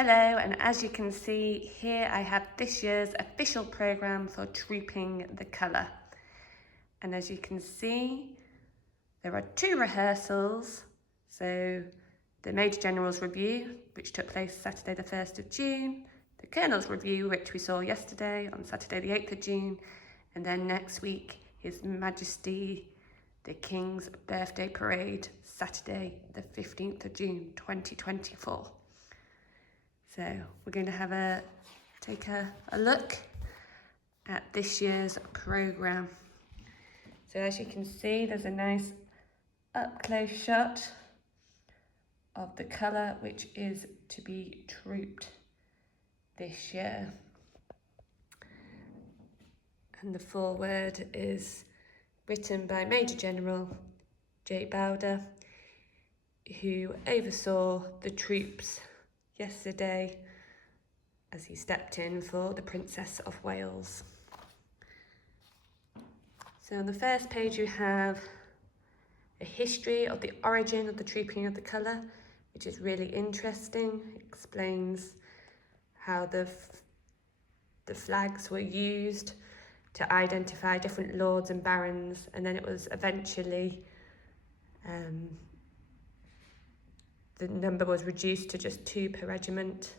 Hello, and as you can see here I have this year's official programme for Trooping the Colour. And as you can see, there are two rehearsals. So the Major General's Review, which took place Saturday the 1st of June, the Colonel's Review, which we saw yesterday on Saturday the 8th of June, and then next week His Majesty the King's Birthday Parade, Saturday the 15th of June 2024. So we're going to take a look at this year's programme. So as you can see, there's a nice up-close shot of the colour which is to be trooped this year. And the foreword is written by Major General James Bucknall, who oversaw the troops yesterday as he stepped in for the Princess of Wales. So on the first page you have a history of the origin of the Trooping of the Colour, which is really interesting. It explains how the flags were used to identify different lords and barons, and then it was eventually the number was reduced to just 2 per regiment,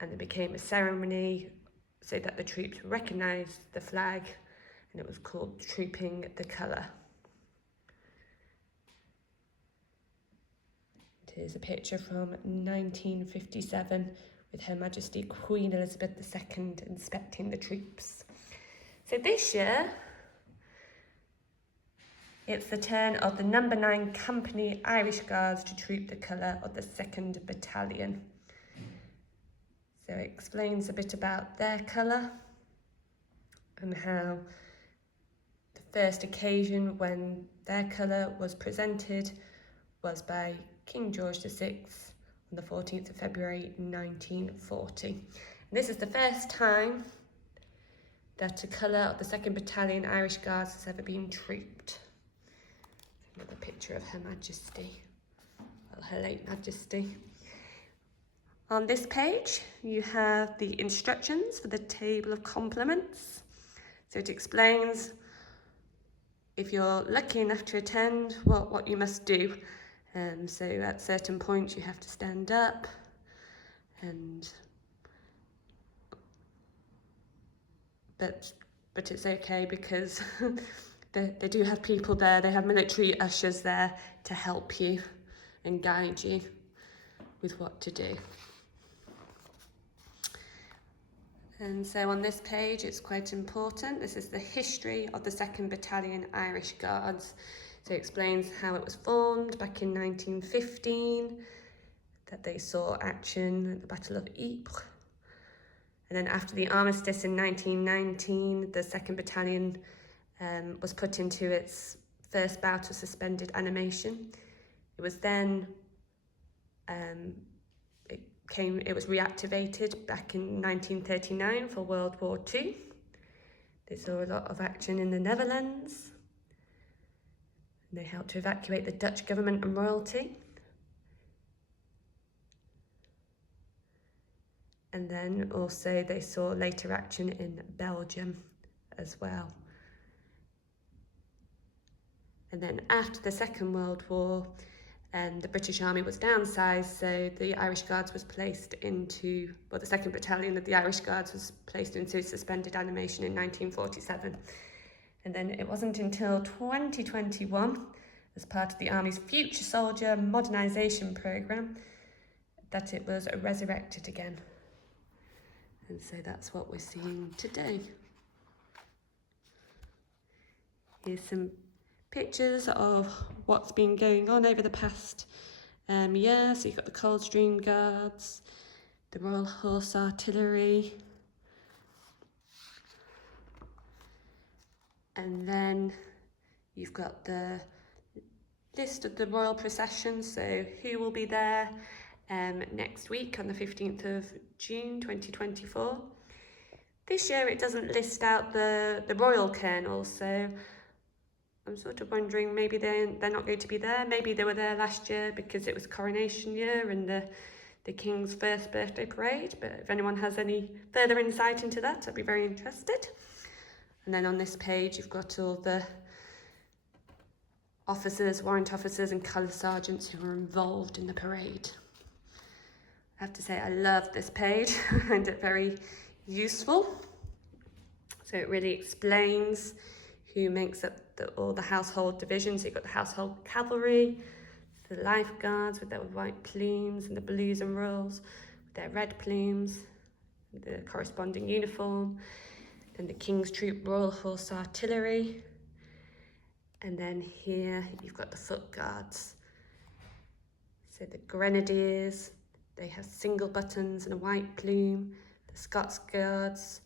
and there became a ceremony so that the troops recognised the flag, and it was called Trooping the Colour. Here's a picture from 1957 with Her Majesty Queen Elizabeth II inspecting the troops. So this year, it's the turn of the No. 9 Company Irish Guards to troop the colour of the 2nd Battalion. So it explains a bit about their colour and how the first occasion when their colour was presented was by King George VI on the 14th of February 1940. And this is the first time that a colour of the 2nd Battalion Irish Guards has ever been trooped. Another picture of Her Majesty, well, Her late Majesty. On this page, you have the instructions for the table of compliments. So it explains, if you're lucky enough to attend, what you must do. So at certain points you have to stand up, but it's okay because they do have people there. They have military ushers there to help you and guide you with what to do. And so on this page, it's quite important. This is the history of the 2nd Battalion Irish Guards. So it explains how it was formed back in 1915, that they saw action at the Battle of Ypres. And then after the armistice in 1919, the 2nd Battalion was put into its first bout of suspended animation. It was then it was reactivated back in 1939 for World War II. They saw a lot of action in the Netherlands. They helped to evacuate the Dutch government and royalty. And then also they saw later action in Belgium as well. And then after the Second World War, the British Army was downsized, so the Irish Guards was placed into, well, the 2nd Battalion of the Irish Guards was placed into suspended animation in 1947. And then it wasn't until 2021, as part of the Army's Future Soldier Modernisation Programme, that it was resurrected again. And so that's what we're seeing today. Here's some pictures of what's been going on over the past year. So you've got the Coldstream Guards, the Royal Horse Artillery, and then you've got the list of the royal procession, so who will be there next week on the 15th of June 2024. This year it doesn't list out the royal colonels, so I'm sort of wondering maybe they're not going to be there. Maybe they were there last year because it was coronation year and the the King's first birthday parade, but if anyone has any further insight into that, I'd be very interested. And then on this page, you've got all the officers, warrant officers and colour sergeants who were involved in the parade. I have to say I love this page. I find it very useful. So it really explains who makes up all the household divisions. So you've got the household cavalry, the lifeguards with their white plumes, and the blues and royals with their red plumes, the corresponding uniform. Then the King's Troop Royal Horse Artillery. And then here you've got the foot guards. So the Grenadiers, they have single buttons and a white plume. The Scots Guards,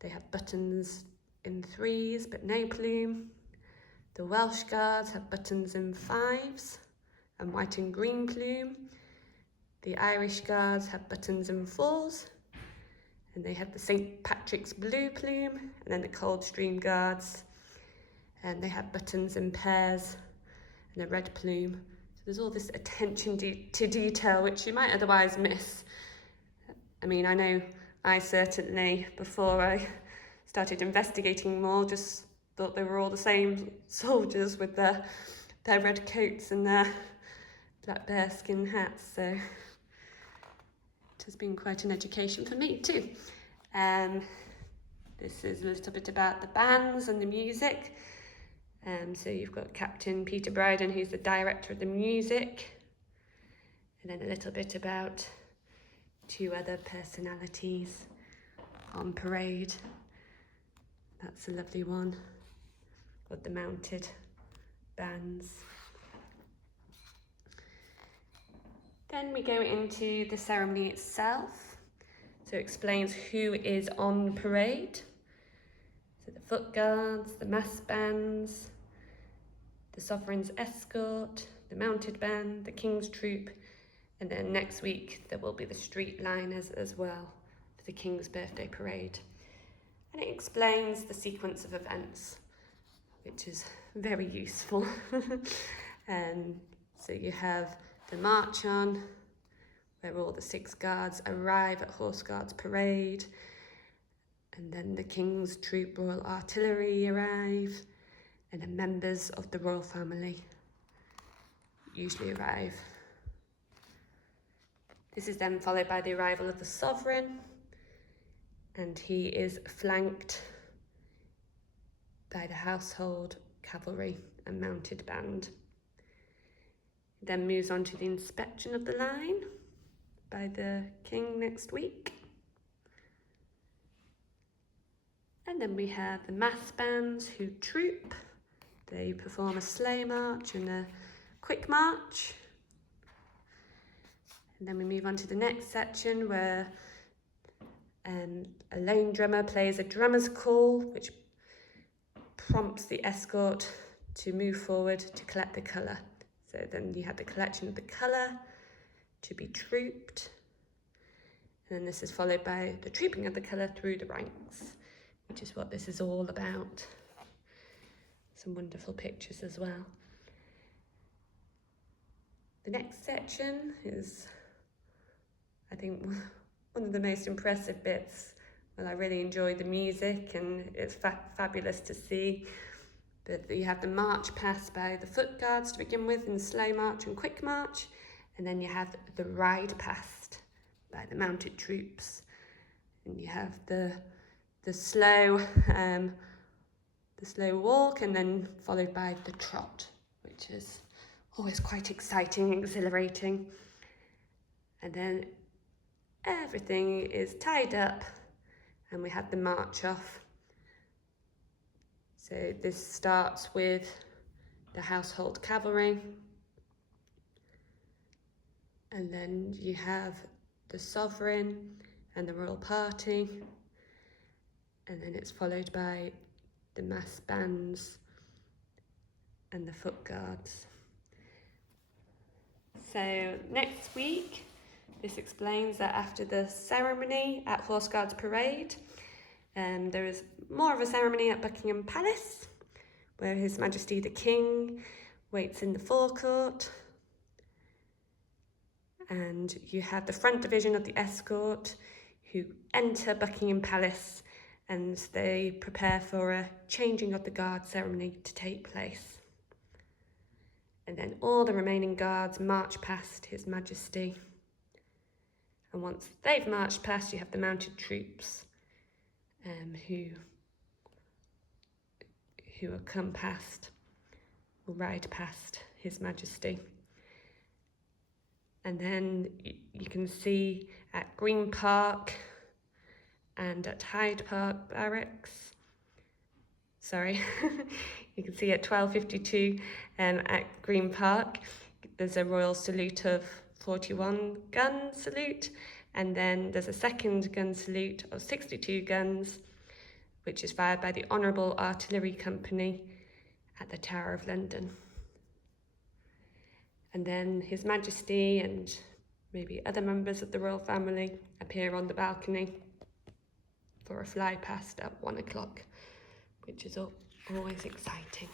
they have buttons in 3s but no plume. The Welsh Guards have buttons in 5s and white and green plume. The Irish Guards have buttons in 4s, and they have the St. Patrick's blue plume. And then the Coldstream Guards, and they have buttons in pairs and a red plume. So there's all this attention to detail which you might otherwise miss. I mean, I know I certainly, before I started investigating more, just thought they were all the same soldiers with their red coats and their black bearskin hats. So it has been quite an education for me too. This is a little bit about the bands and the music. So you've got Captain Peter Bryden, who's the director of the music, and then a little bit about 2 other personalities on parade. That's a lovely one, got the mounted bands. Then we go into the ceremony itself. So it explains who is on parade. So the foot guards, the mass bands, the Sovereign's escort, the mounted band, the King's troop, and then next week there will be the street liners as well for the King's birthday parade. And it explains the sequence of events, which is very useful. So you have the march on, where all the 6 guards arrive at Horse Guards Parade, and then the King's Troop Royal Artillery arrive, and the members of the royal family usually arrive. This is then followed by the arrival of the Sovereign, and he is flanked by the household cavalry and mounted band. He then moves on to the inspection of the line by the King next week. And then we have the mass bands who troop. They perform a sleigh march and a quick march. And then we move on to the next section where a lane drummer plays a drummer's call, which prompts the escort to move forward to collect the colour. So then you have the collection of the colour to be trooped. And then this is followed by the trooping of the colour through the ranks, which is what this is all about. Some wonderful pictures as well. The next section is, I think, one of the most impressive bits. Well, I really enjoyed the music and it's fabulous to see. But you have the march past by the foot guards to begin with, in slow march and quick march. And then you have the ride past by the mounted troops. And you have the slow walk, and then followed by the trot, which is always quite exciting and exhilarating. And then everything is tied up and we have the march off. So this starts with the household cavalry, and then you have the Sovereign and the royal party, and then it's followed by the mass bands and the foot guards. So next week, this explains that after the ceremony at Horse Guards Parade, there is more of a ceremony at Buckingham Palace, where His Majesty the King waits in the forecourt. And you have the front division of the escort who enter Buckingham Palace, and they prepare for a changing of the guard ceremony to take place. And then all the remaining guards march past His Majesty. And once they've marched past, you have the mounted troops who will come past, will ride past His Majesty. And then you can see at Green Park and at Hyde Park Barracks, you can see at 12:52 at Green Park, there's a royal salute of 41 gun salute, and then there's a second gun salute of 62 guns, which is fired by the Honourable Artillery Company at the Tower of London. And then His Majesty and maybe other members of the royal family appear on the balcony for a fly past at 1 o'clock, which is always exciting.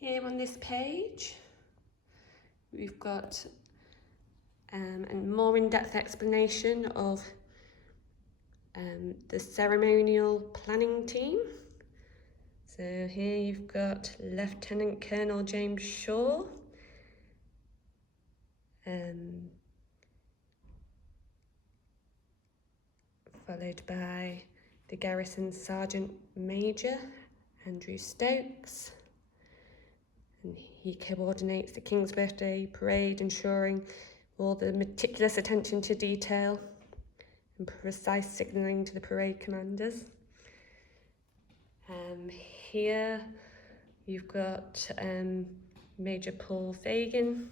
Here on this page, we've got a more in-depth explanation of the ceremonial planning team. So here you've got Lt General James Shaw, followed by the Garrison Sergeant Major, Andrew Stokes. And he coordinates the King's Birthday Parade, ensuring all the meticulous attention to detail and precise signalling to the parade commanders. Here you've got Major Paul Fagan,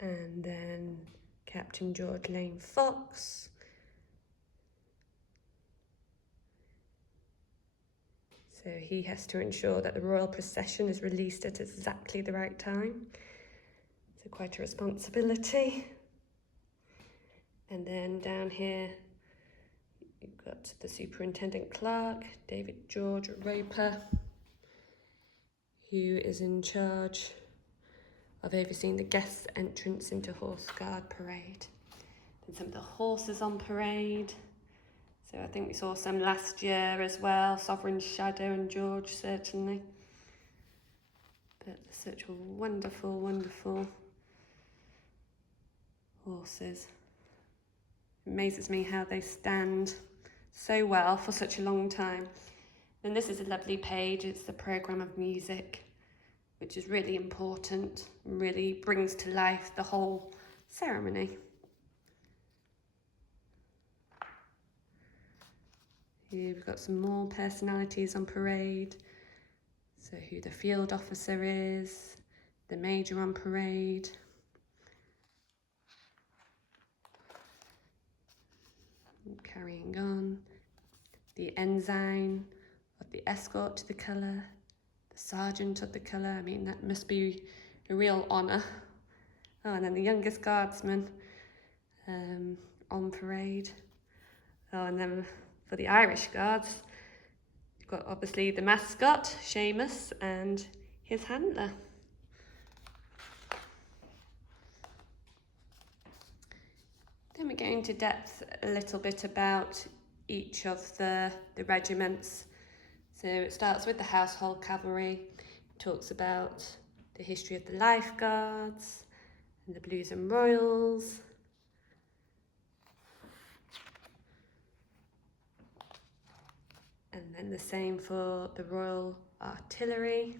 and then Captain George Lane Fox, so he has to ensure that the royal procession is released at exactly the right time, so quite a responsibility. And then down here you've got the Superintendent Clerk, David George Roper, who is in charge of overseeing the guests' entrance into Horse Guard Parade. And some of the horses on parade. So I think we saw some last year as well, Sovereign Shadow and George certainly. But such wonderful, wonderful horses. It amazes me how they stand so well for such a long time. And this is a lovely page. It's the programme of music, which is really important, really brings to life the whole ceremony. Here we've got some more personalities on parade. So who the field officer is, the major on parade. Carrying on, the ensign of the escort to the colour, the sergeant of the colour. I mean, that must be a real honour. Oh, and then the youngest guardsman on parade. Oh, and then for the Irish Guards, you've got obviously the mascot, Seamus, and his handler. Then we go into depth a little bit about each of the regiments. So it starts with the Household Cavalry, talks about the history of the Life Guards and the Blues and Royals. And then the same for the Royal Artillery.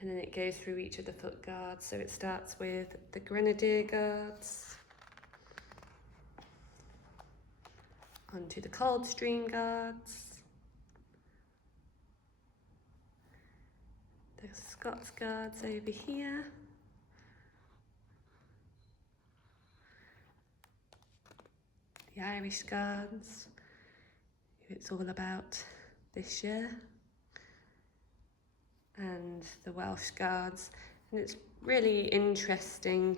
And then it goes through each of the Foot Guards. So it starts with the Grenadier Guards, onto the Coldstream Guards, the Scots Guards over here, the Irish Guards, who it's all about this year, and the Welsh Guards. And it's really interesting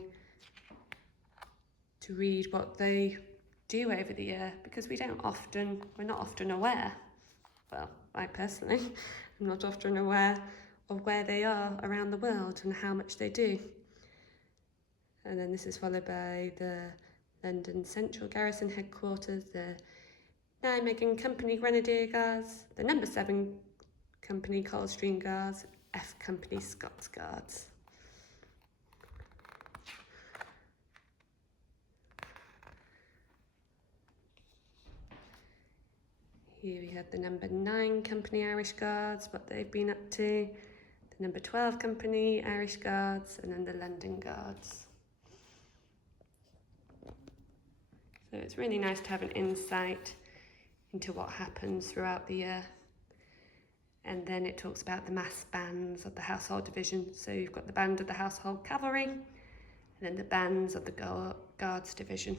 to read what they do over the year, because we're not often aware well, I personally am not often aware of where they are around the world and how much they do. And then this is followed by the London Central Garrison Headquarters, the Nijmegen Company Grenadier Guards, the No. 7 Company Coldstream Guards, F Company Scots Guards. Here we have the No. 9 Company Irish Guards, what they've been up to, the No. 12 Company Irish Guards, and then the London Guards. So it's really nice to have an insight into what happens throughout the year. And then it talks about the mass bands of the Household Division. So you've got the band of the Household Cavalry, and then the bands of the Guards Division.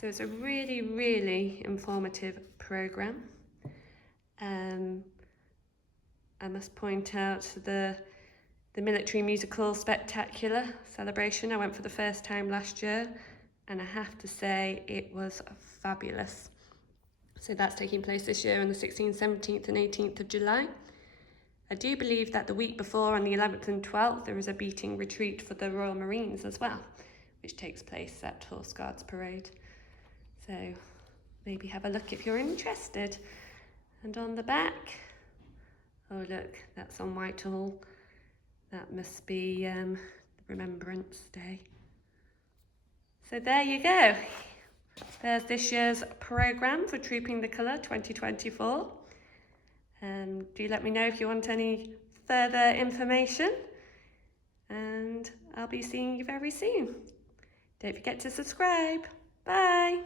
So it's a really, really informative programme. I must point out the military musical spectacular celebration. I went for the first time last year, and I have to say it was fabulous. So that's taking place this year on the 16th, 17th and 18th of July. I do believe that the week before, on the 11th and 12th, there is a beating retreat for the Royal Marines as well, which takes place at Horse Guards Parade. So maybe have a look if you're interested. And on the back, oh look, that's on Whitehall. That must be Remembrance Day. So there you go. There's this year's programme for Trooping the Colour 2024. Do let me know if you want any further information. And I'll be seeing you very soon. Don't forget to subscribe. Bye.